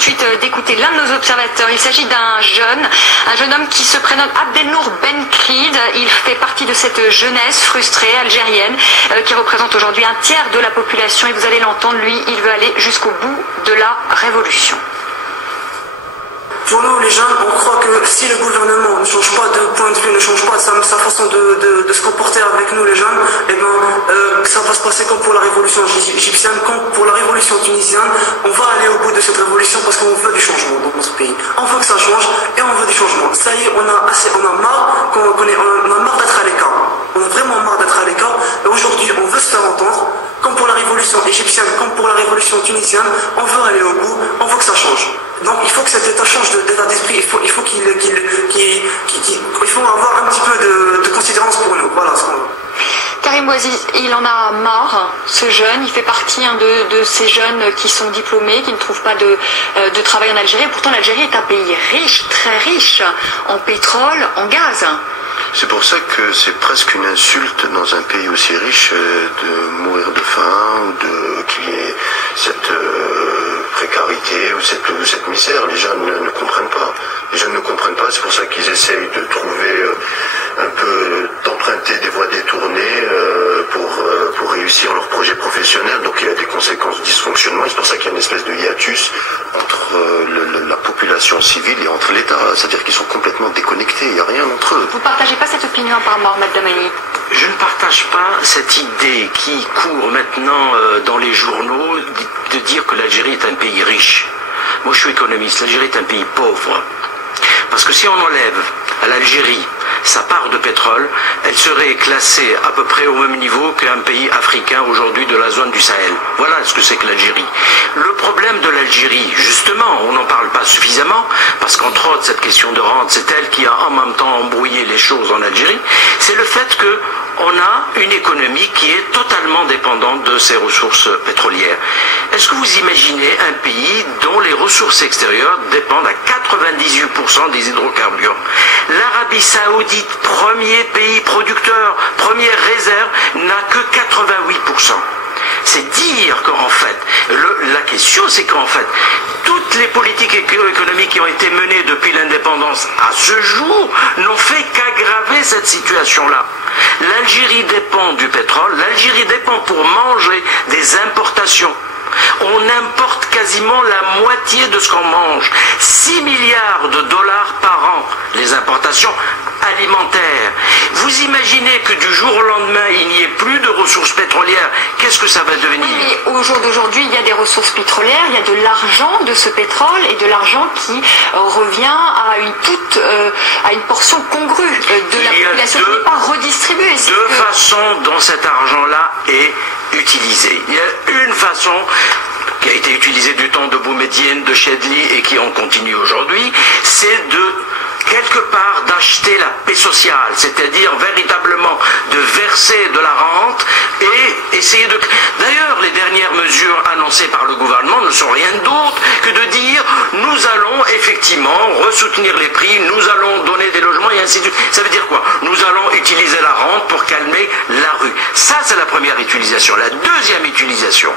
de suite d'écouter l'un de nos observateurs. Il s'agit d'un jeune homme qui se prénomme Abdelnour Benkrid. Il fait partie de cette jeunesse frustrée algérienne qui représente aujourd'hui un tiers de la population. Et vous allez l'entendre, lui, il veut aller jusqu'au bout de la révolution. Pour nous, les jeunes, on croit que si le gouvernement ne change pas de point de vue, ne change pas sa façon de se comporter avec nous, les jeunes, eh ben, ça va se passer comme pour la révolution égyptienne, comme pour la révolution tunisienne. On va aller au bout de cette révolution parce qu'on veut du changement dans notre pays. On veut que ça change et on veut du changement. Ça y est, on a marre d'être à l'écart. On a vraiment marre d'être à l'écart. Et aujourd'hui, on veut se faire entendre. Comme pour la révolution égyptienne, comme pour la révolution tunisienne, on veut aller au bout, on veut que ça change. Donc il faut que cet état change d'état d'esprit, il faut avoir un petit peu de considérance pour nous. Voilà ce qu'on veut. Karim Bouaziz, il en a marre, ce jeune, il fait partie de ces jeunes qui sont diplômés, qui ne trouvent pas de travail en Algérie. Pourtant l'Algérie est un pays riche, très riche, en pétrole, en gaz. C'est pour ça que c'est presque une insulte dans un pays aussi riche de mourir de faim ou qu'il y ait cette précarité ou cette misère. Les jeunes ne comprennent pas. Les jeunes ne comprennent pas, c'est pour ça qu'ils essayent de trouver d'emprunter des voies détournées pour réussir leur projet professionnel. Donc il y a des conséquences de dysfonctionnement. C'est pour ça qu'il y a une espèce de hiatus entre la population civile et entre l'État. C'est-à-dire qu'ils sont complètement déconnectés. Il n'y a rien entre eux. Vous ne partagez pas cette opinion apparemment, Ahmed Damani? Je ne partage pas cette idée qui court maintenant dans les journaux de dire que l'Algérie est un pays riche. Moi je suis économiste, l'Algérie est un pays pauvre. Parce que si on enlève à l'Algérie sa part de pétrole, elle serait classée à peu près au même niveau qu'un pays africain aujourd'hui de la zone du Sahel. Voilà ce que c'est que l'Algérie. Le problème de l'Algérie, justement, on n'en parle pas suffisamment, parce qu'entre autres, cette question de rente, c'est elle qui a en même temps embrouillé les choses en Algérie, c'est le fait qu'on a une économie qui est totalement dépendante de ses ressources pétrolières. Est-ce que vous imaginez un pays dont les ressources extérieures dépendent à 98% des hydrocarbures? L'Arabie Saoudite, premier pays producteur, première réserve, n'a que 88%. C'est dire qu'en fait, la question c'est qu'en fait, toutes les politiques économiques qui ont été menées depuis l'indépendance à ce jour n'ont fait qu'aggraver cette situation-là. L'Algérie dépend du pétrole, l'Algérie dépend pour manger des importations. On importe quasiment la moitié de ce qu'on mange. 6 milliards de dollars par an, les importations alimentaires. Vous imaginez que du jour au lendemain, il n'y ait plus de ressources pétrolières. Qu'est-ce que ça va devenir? Oui, mais au jour d'aujourd'hui, il y a des ressources pétrolières, il y a de l'argent de ce pétrole et de l'argent qui revient à une portion congrue de la population qui n'est pas redistribuée. Deux façons dont cet argent-là est utilisé. Il y a une façon qui a été utilisée du temps de Boumedienne, de Chedli et qui en continue aujourd'hui, c'est de quelque part d'acheter la paix sociale, c'est-à-dire véritablement de verser de la rente et essayer de... D'ailleurs, les dernières mesures annoncées par le gouvernement ne sont rien d'autre que de dire nous allons effectivement ressoutenir les prix, nous allons donner des logements et ainsi de suite. Ça veut dire quoi? Nous allons utiliser la rente pour calmer la rue. Ça, c'est la première utilisation. La deuxième utilisation,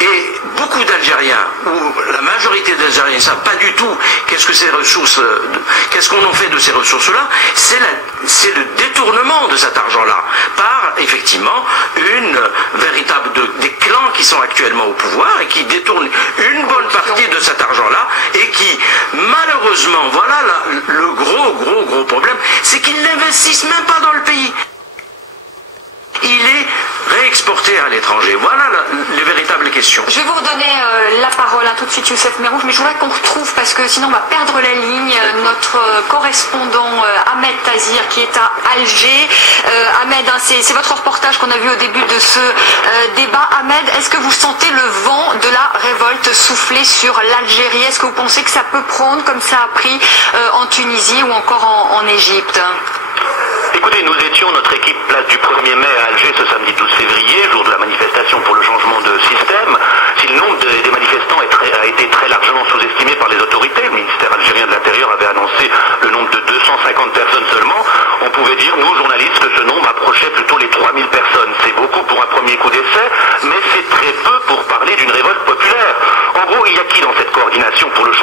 et beaucoup d'Algériens, ou la majorité d'Algériens ne savent pas du tout qu'est-ce que ces ressources, qu'est-ce qu'on en fait de ces ressources-là, c'est le détournement de cet argent-là par, effectivement, des clans qui sont actuellement au pouvoir et qui détournent une bonne partie de cet argent-là et qui, malheureusement, voilà le gros problème, c'est qu'ils n'investissent même pas dans le pays. Il est réexporté à l'étranger. Voilà les véritables questions. Je vais vous redonner la parole tout de suite, Youssef Merouf, mais je voudrais qu'on retrouve, parce que sinon on va perdre la ligne, notre correspondant Ahmed Tazir qui est à Alger. Ahmed, c'est votre reportage qu'on a vu au début de ce débat. Ahmed, est-ce que vous sentez le vent de la révolte souffler sur l'Algérie? Est-ce que vous pensez que ça peut prendre comme ça a pris en Tunisie ou encore en Égypte? Écoutez, nous étions, notre équipe, place du 1er mai à Alger ce samedi 12 février, jour de la manifestation pour le changement de système. Si le nombre des manifestants a été très largement sous-estimé par les autorités, le ministère algérien de l'Intérieur avait annoncé le nombre de 250 personnes seulement, on pouvait dire, nous journalistes, que ce nombre approchait plutôt les 3000 personnes. C'est beaucoup pour un premier coup d'essai, mais c'est très peu pour parler d'une révolte populaire. En gros, il y a qui dans cette coordination pour le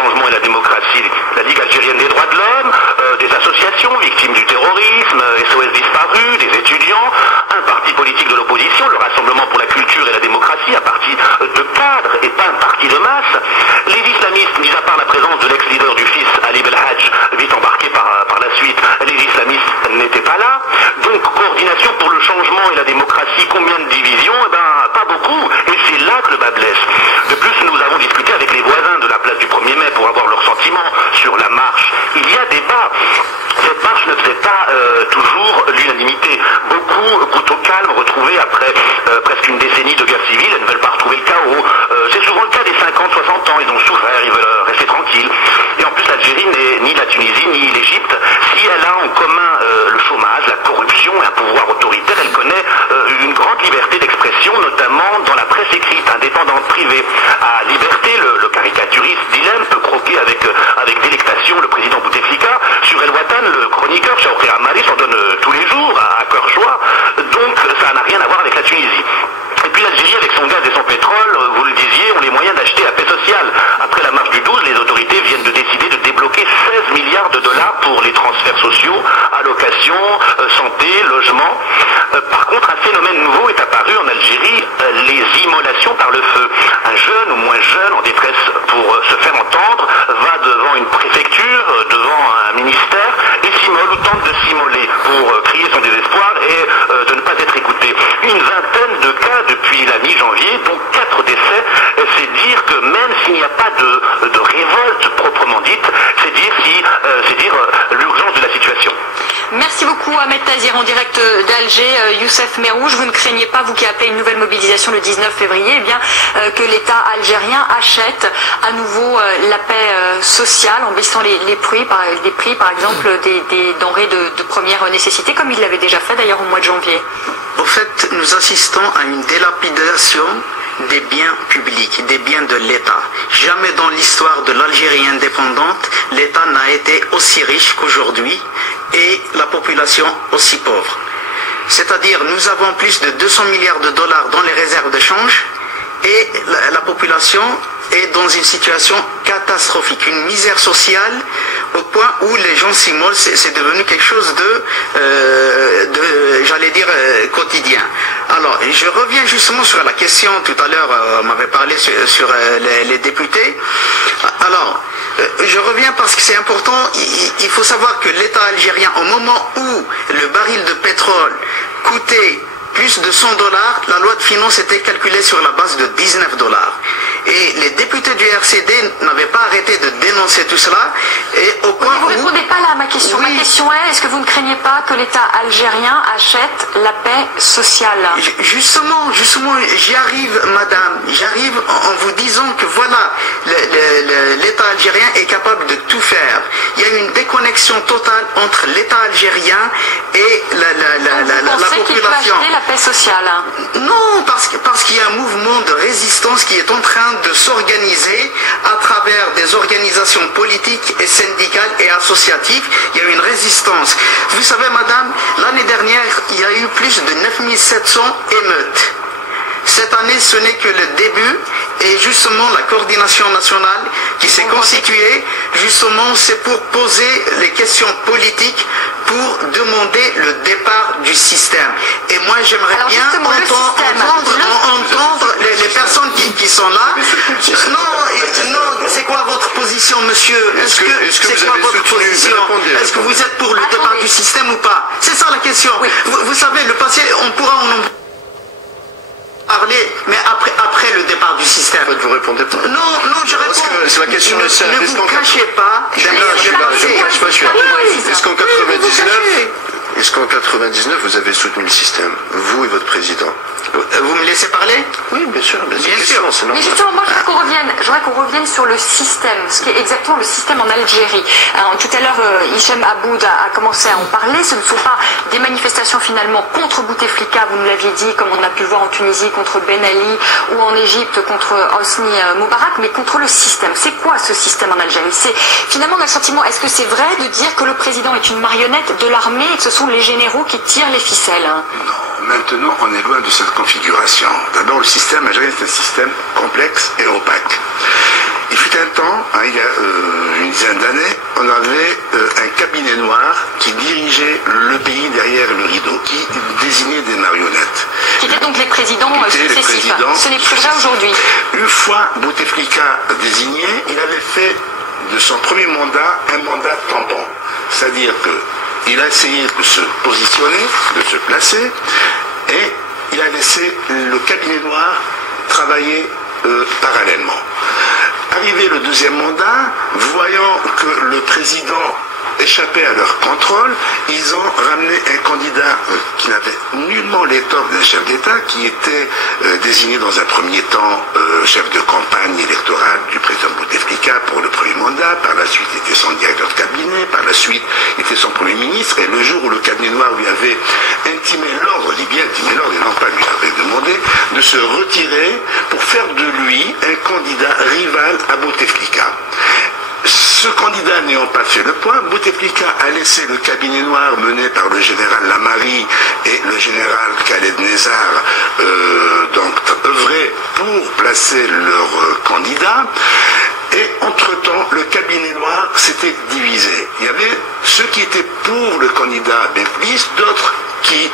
coordination pour le changement et la démocratie, combien de divisions? Eh ben, pas beaucoup. Et c'est là que le bas blesse. De plus, nous avons discuté avec les voisins de la place du 1er mai pour avoir leurs sentiments sur la marche. Il y a débat. Cette marche ne faisait pas toujours l'unanimité. Beaucoup, couteau calme, retrouvés après presque une décennie de guerre civile, elles ne veulent pas retrouver le chaos. C'est souvent le cas des 50, 60 ans, ils ont souffert, ils veulent rester tranquilles. Et en plus, l'Algérie n'est ni la Tunisie, ni l'Égypte. Si elle a en commun le chômage, la corruption et un pouvoir autoritaire, elle connaît une grande liberté d'expression, notamment dans la presse écrite, indépendante, privée. À Liberté, le caricaturiste Dilem peut croquer avec délectation le président Bouteflika. Sur El Watan, le chroniqueur Chawki Amari s'en donne tous les jours, à cœur joie. Donc, ça n'a rien à voir avec la Tunisie. Et puis l'Algérie, avec son gaz et son pétrole, vous le disiez, ont les moyens d'acheter la paix sociale. Après la marche du 12, les autorités viennent de décider de débloquer 16 milliards de dollars pour les transferts sociaux, allocations, santé, logement. Par contre, un phénomène nouveau est apparu en Algérie, les immolations par le feu. Un jeune ou moins jeune en détresse pour se faire entendre va devant une préfecture, devant un ministère et s'immole ou tente de s'immoler pour crier son désespoir et de ne pas être écouté. Une vingtaine de cas depuis la mi-janvier, dont 4 décès. C'est dire que même s'il n'y a pas de révolte proprement dite, c'est dire l'urgence de la situation. Merci beaucoup Ahmed Tazir en direct d'Alger. Youssef Merrouche, vous ne craignez pas, vous qui appelez une nouvelle mobilisation le 19 février, eh bien, que l'État algérien achète à nouveau la paix sociale en baissant les prix par exemple des denrées de première nécessité, comme il l'avait déjà fait d'ailleurs au mois de janvier? Au fait, nous assistons à une dilapidation des biens publics, des biens de l'État. Jamais dans l'histoire de l'Algérie indépendante, l'État n'a été aussi riche qu'aujourd'hui et la population aussi pauvre. C'est-à-dire, nous avons plus de 200 milliards de dollars dans les réserves de change et la population est dans une situation catastrophique, une misère sociale au point où les gens s'immolent, c'est devenu quelque chose j'allais dire, quotidien. Alors, je reviens justement sur la question, tout à l'heure, on m'avait parlé sur les députés. Alors, je reviens parce que c'est important, il faut savoir que l'État algérien, au moment où le baril de pétrole coûtait plus de 100 $, la loi de finances était calculée sur la base de 19 $. Et les députés du RCD n'avaient pas arrêté de dénoncer tout cela. Et au point vous ne répondez pas là à ma question. Oui. Ma question est que vous ne craignez pas que l'État algérien achète la paix sociale? Justement, j'y arrive, madame. J'arrive en vous disant que voilà, l'État algérien est capable de tout faire. Il y a une déconnexion totale entre l'État algérien et la population. La paix sociale? Non, parce qu'il y a un mouvement de résistance qui est en train de s'organiser à travers des organisations politiques et syndicales et associatives. Il y a une résistance. Vous savez, madame, l'année dernière, il y a eu plus de 9700 émeutes. Cette année, ce n'est que le début et justement la coordination nationale qui s'est constituée, justement, c'est pour poser les questions politiques pour demander le départ du système. Et moi, j'aimerais bien entendre les personnes qui sont là. Non, c'est quoi votre position, monsieur? C'est quoi votre position? Est-ce que vous êtes pour le départ du système ou pas? C'est ça la question. Oui. Vous savez, le passé, on pourra en parler, mais après le départ du système. En fait, vous répondez pas. Non, je réponds. Parce que c'est la question de ça. Ne vous cachez pas. Je ne cache pas. Est-ce qu'en 99, vous avez soutenu le système, vous et votre président? Vous me laissez parler? Oui, bien sûr. Bien sûr. Mais justement, moi, je voudrais qu'on revienne sur le système, ce qui est exactement le système en Algérie. Alors, tout à l'heure, Hichem Aboud a commencé à en parler. Ce ne sont pas des manifestations finalement contre Bouteflika, vous nous l'aviez dit, comme on a pu le voir en Tunisie contre Ben Ali ou en Égypte contre Hosni Moubarak, mais contre le système. C'est quoi ce système en Algérie? C'est finalement le sentiment, est-ce que c'est vrai de dire que le président est une marionnette de l'armée et que ce sont les généraux qui tirent les ficelles? Non, maintenant on est loin de cette configuration. D'abord, le système algérien est un système complexe et opaque. Il fut un temps, il y a une dizaine d'années, on avait un cabinet noir qui dirigeait le pays derrière le rideau, qui désignait des marionnettes. Qui étaient donc les présidents successifs. Ce n'est plus vrai aujourd'hui. Une fois Bouteflika désigné, il avait fait de son premier mandat un mandat tampon. C'est-à-dire que il a essayé de se positionner, de se placer, et il a laissé le cabinet noir travailler parallèlement. Arrivé le deuxième mandat, voyant que le président échappait à leur contrôle, ils ont ramené un candidat qui n'avait nullement l'étoffe d'un chef d'État, qui était désigné dans un premier temps chef de campagne électorale du président Bouteflika pour le premier mandat, par la suite était son directeur de cabinet, par la suite était son premier ministre, et le jour où le cabinet noir lui avait intimé l'ordre, je dis bien intimé l'ordre, et non pas lui avait demandé de se retirer pour faire de lui un candidat rival à Bouteflika. Ce candidat n'ayant pas fait le point, Bouteflika a laissé le cabinet noir mené par le général Lamari et le général Khaled Nezar donc œuvrer pour placer leur candidat. Et entre-temps, le cabinet noir s'était divisé. Il y avait ceux qui étaient pour le candidat Benflis, d'autres qui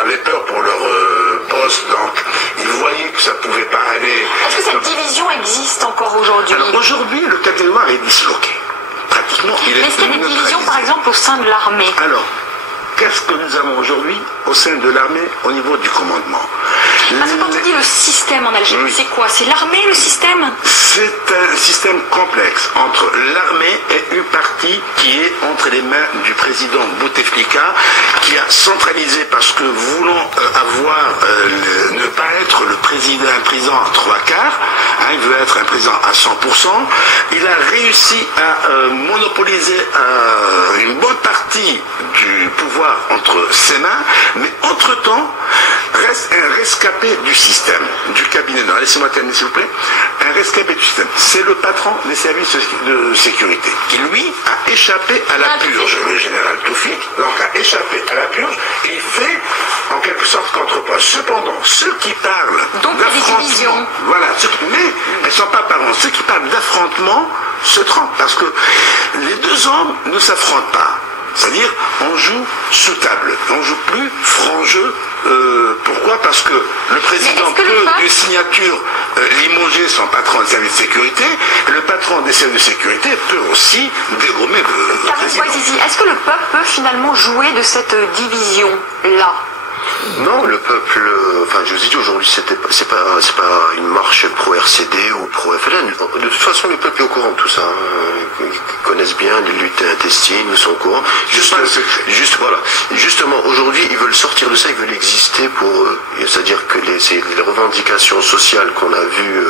avaient peur pour leur poste, donc ils voyaient que ça ne pouvait pas aller. Est-ce que cette division existe encore aujourd'hui? Alors aujourd'hui, le cabinet noir est disloqué. Pratiquement, il est. Mais est-ce qu'il y a des divisions, par exemple, au sein de l'armée? Alors, qu'est-ce que nous avons aujourd'hui au sein de l'armée au niveau du commandement? Parce que quand on dit le système en Algérie, c'est quoi? C'est l'armée, le système? C'est un système complexe entre l'armée et une partie qui est entre les mains du président Bouteflika, qui a centralisé parce que voulant ne pas être le président, un président à 3/4, il veut être un président à 100%, il a réussi à monopoliser une bonne partie du pouvoir entre ses mains, mais entre-temps, reste un rescapé du système, du cabinet. Laissez-moi terminer s'il vous plaît. Un rescapé du système. C'est le patron des services de sécurité qui, lui, a échappé à la purge. Le général Toufik, donc, a échappé à la purge et il fait, en quelque sorte, contrepoids. Cependant, ceux qui parlent d'affrontement, voilà, mais elles ne sont pas parents. Ceux qui parlent d'affrontement se trompent parce que les deux hommes ne s'affrontent pas. C'est-à-dire, on joue sous table, on joue plus franc jeu. Pourquoi? Parce que le président peut, de signature, limoger son patron de service de sécurité, et le patron des services de sécurité peut aussi dégommer le président. Est-ce que le peuple peut finalement jouer de cette division-là? Non, le peuple, enfin je vous ai dit aujourd'hui, c'est pas une marche pro-RCD ou pro-FLN. De toute façon, le peuple est au courant de tout ça. Ils connaissent bien les luttes intestines, ils sont au courant. Justement, aujourd'hui, ils veulent sortir de ça, ils veulent exister pour eux. C'est-à-dire que les revendications sociales qu'on a vues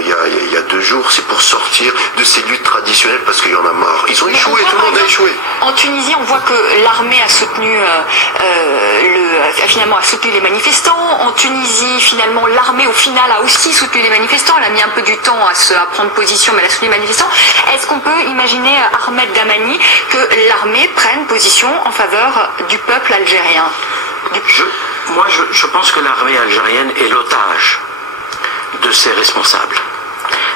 il y a 2 jours, c'est pour sortir de ces luttes traditionnelles parce qu'il y en a marre. Ils ont échoué, tout le monde a échoué. En Tunisie, on voit que l'armée a soutenu finalement a soutenu les manifestants. En Tunisie, finalement, l'armée au final a aussi soutenu les manifestants. Elle a mis un peu du temps à prendre position, mais elle a soutenu les manifestants. Est-ce qu'on peut imaginer, Ahmed Damani, que l'armée prenne position en faveur du peuple algérien? Je pense que l'armée algérienne est l'otage de ses responsables.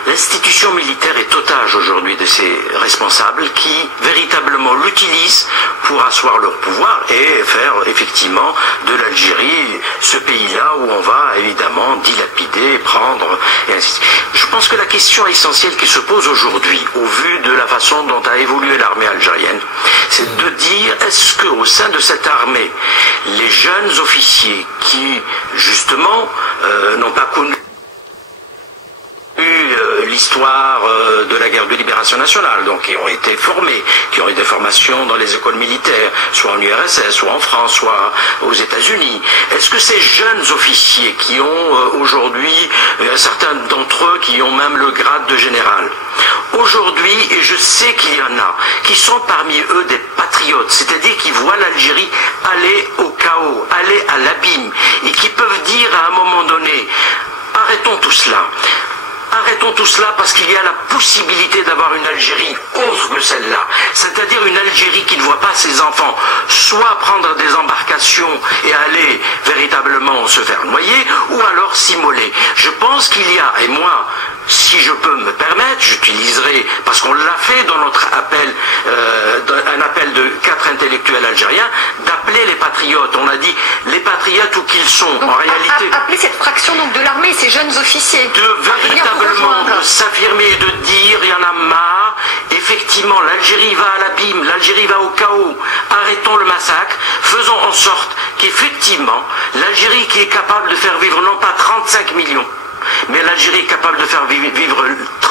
L'institution militaire est otage aujourd'hui de ces responsables qui véritablement l'utilisent pour asseoir leur pouvoir et faire effectivement de l'Algérie ce pays-là où on va évidemment dilapider, prendre et ainsi de suite. Je pense que la question essentielle qui se pose aujourd'hui, au vu de la façon dont a évolué l'armée algérienne, c'est de dire est-ce qu'au sein de cette armée, les jeunes officiers qui justement n'ont pas connu l'histoire de la guerre de libération nationale, donc qui ont été formés, qui ont eu des formations dans les écoles militaires, soit en URSS, soit en France, soit aux États-Unis. Est-ce que ces jeunes officiers qui ont aujourd'hui, certains d'entre eux qui ont même le grade de général, aujourd'hui, et je sais qu'il y en a, qui sont parmi eux des patriotes, c'est-à-dire qui voient l'Algérie aller au chaos, aller à l'abîme, et qui peuvent dire à un moment donné, arrêtons tout cela. Arrêtons tout cela parce qu'il y a la possibilité d'avoir une Algérie autre que celle-là. C'est-à-dire une Algérie qui ne voit pas ses enfants soit prendre des embarcations et aller véritablement se faire noyer, ou alors s'immoler. Je pense qu'il y a, et moi, si je peux me permettre, j'utiliserai, parce qu'on l'a fait dans notre appel, un appel de 4 intellectuels algériens, d'appeler les patriotes. On a dit les patriotes où qu'ils sont. Donc, en réalité, appeler cette fraction donc de l'armée, ces jeunes officiers, de véritablement s'affirmer et de dire il y en a marre, effectivement l'Algérie va à l'abîme, l'Algérie va au chaos, arrêtons le massacre, faisons en sorte qu'effectivement l'Algérie qui est capable de faire vivre non pas 35 millions, mais l'Algérie est capable de faire vivre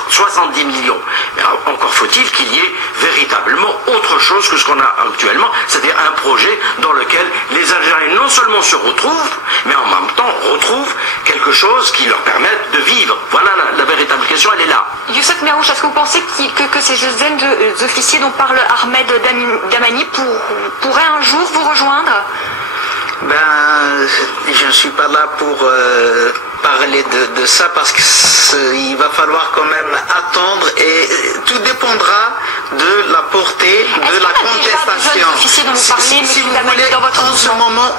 70 millions. Mais encore faut-il qu'il y ait véritablement autre chose que ce qu'on a actuellement, c'est-à-dire un projet dans lequel les Algériens non seulement se retrouvent, mais en même temps retrouvent quelque chose qui leur permette de vivre. Voilà la véritable question, elle est là. Youssef Merrouche, est-ce que vous pensez que ces dizaines d'officiers dont parle Ahmed Dahmani pourraient un jour vous rejoindre? Ben, je ne suis pas là pour parler de ça parce qu'il va falloir quand même attendre et tout dépendra de la portée de la contestation. Si vous voulez,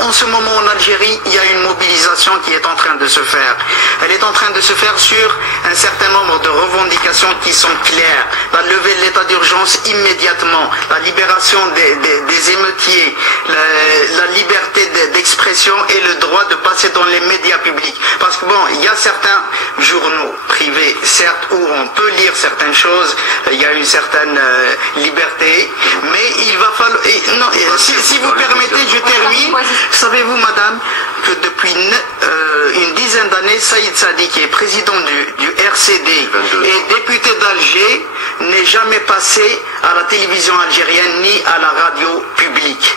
en ce moment en Algérie, il y a une mobilisation qui est en train de se faire. Elle est en train de se faire sur un certain nombre de revendications qui sont claires. La levée de l'état d'urgence immédiatement, la libération des émeutiers, la liberté d'expression et le droit de passer dans les médias publics. Parce que bon, il y a certains journaux privés, certes, où on peut lire certaines choses, il y a une certaine liberté, mais il va falloir... Non, si vous permettez, je termine. Savez-vous, madame, que depuis une dizaine d'années, Saïd Sadi, qui est président du RCD et député d'Alger, n'est jamais passé à la télévision algérienne ni à la radio publique.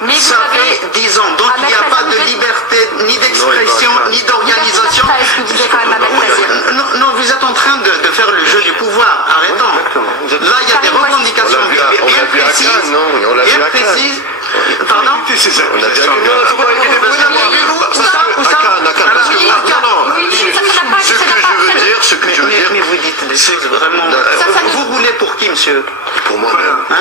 Mais ça fait 10 ans, donc il n'y a pas de liberté ni d'expression ni d'organisation. Non, vous êtes en train de faire le jeu du pouvoir, arrêtons. Là, il y a des revendications bien précises. Pardon? Ce que je veux dire, mais vous dites des choses vraiment... Vous roulez pour qui, monsieur? Pour moi-même. Non.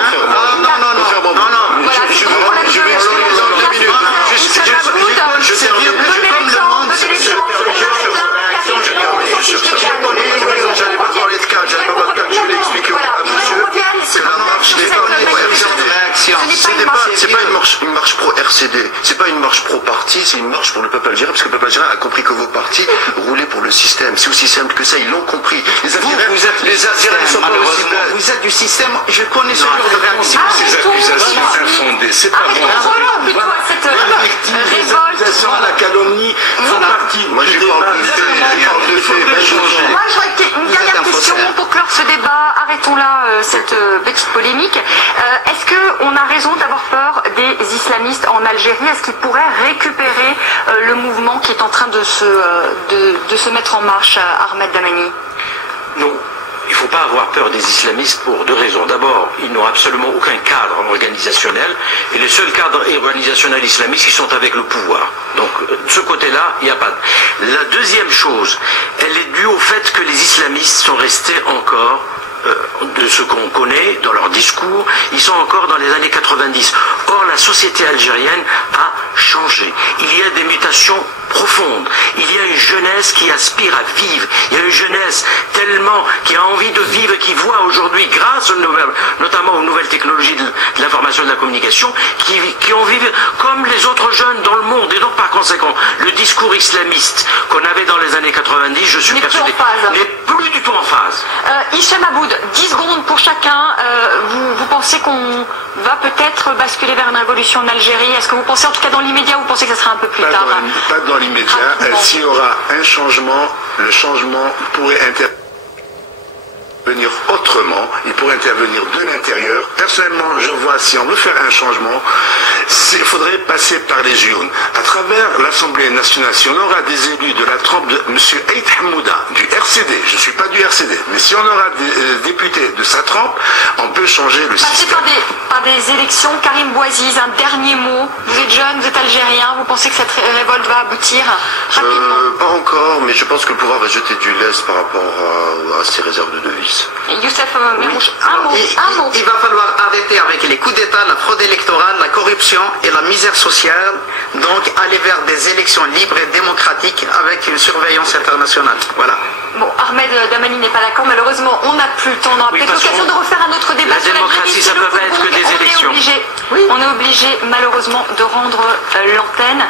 Je vais expliquer dans 2 minutes. Je sais bien, comme le monde... J'allais pas parler de cadre, je vais l'expliquer à monsieur. C'est la marche des c'est pas une marche pro-RCD, c'est pas une marche pro-parti, c'est une marche pour le peuple algérien, parce que le peuple algérien a compris que vos partis roulaient pour le système. C'est aussi simple que ça, ils l'ont compris. Les Algériens sont pas aussi bêtes. Vous êtes du système, je connais ce genre de réaction. Ces accusations infondées, c'est pas bon. Les accusations à la calomnie font partie. Moi, je parle de fait. Moi, j'aurais une dernière question pour clore ce débat. Arrêtons là cette petite polémique. Est-ce qu'on a raison d'avoir peur des islamistes en Algérie? Est-ce qu'ils pourraient récupérer le mouvement qui est en train de se mettre en marche, Ahmed Dahmani? Non. Il ne faut pas avoir peur des islamistes pour 2 raisons. D'abord, ils n'ont absolument aucun cadre organisationnel et les seuls cadres organisationnels islamistes, ils sont avec le pouvoir. Donc, de ce côté-là, il n'y a pas... La deuxième chose, elle est due au fait que les islamistes sont restés encore, de ce qu'on connaît dans leur discours, ils sont encore dans les années 90. Or, la société algérienne a changé. Il y a des mutations profondes. Il y a une jeunesse qui aspire à vivre. Il y a une jeunesse tellement qui a envie de vivre et qui voit aujourd'hui, grâce notamment aux nouvelles technologies de l'information et de la communication, qui ont vécu comme les autres jeunes dans le monde. Et donc, par conséquent, le discours islamiste qu'on avait dans les années 90, je suis persuadé, n'est plus du tout en phase. Hicham Aboud, 10 secondes pour chacun. Vous pensez qu'on va peut-être basculer vers une révolution en Algérie? Est-ce que vous pensez, en tout cas dans l'immédiat, ou vous pensez que ça sera un peu plus tard? Pas dans l'immédiat. S'il y aura un changement, le changement pourrait intervenir autrement, il pourrait intervenir de l'intérieur. Personnellement, je vois, si on veut faire un changement, il faudrait passer par les urnes. À travers l'Assemblée nationale, si on aura des élus de la trempe de M. Aït Hamouda, du RCD, je ne suis pas du RCD, mais si on aura des députés de sa trempe, on peut changer le système. Par des élections, Karim Bouaziz, un dernier mot. Vous êtes jeune, vous êtes algérien, vous pensez que cette révolte va aboutir rapidement? Pas encore, mais je pense que le pouvoir va jeter du lest par rapport à ses réserves de devises. Youssef Merrouche, un mot. Il va falloir arrêter avec les coups d'État, la fraude électorale, la corruption et la misère sociale, donc aller vers des élections libres et démocratiques avec une surveillance internationale. Voilà. Bon, Ahmed Dahmani n'est pas d'accord, malheureusement, on n'a plus le temps. On aura peut-être l'occasion de refaire un autre débat. La démocratie, ça peut pas être que des élections. On est obligé, malheureusement, de rendre l'antenne.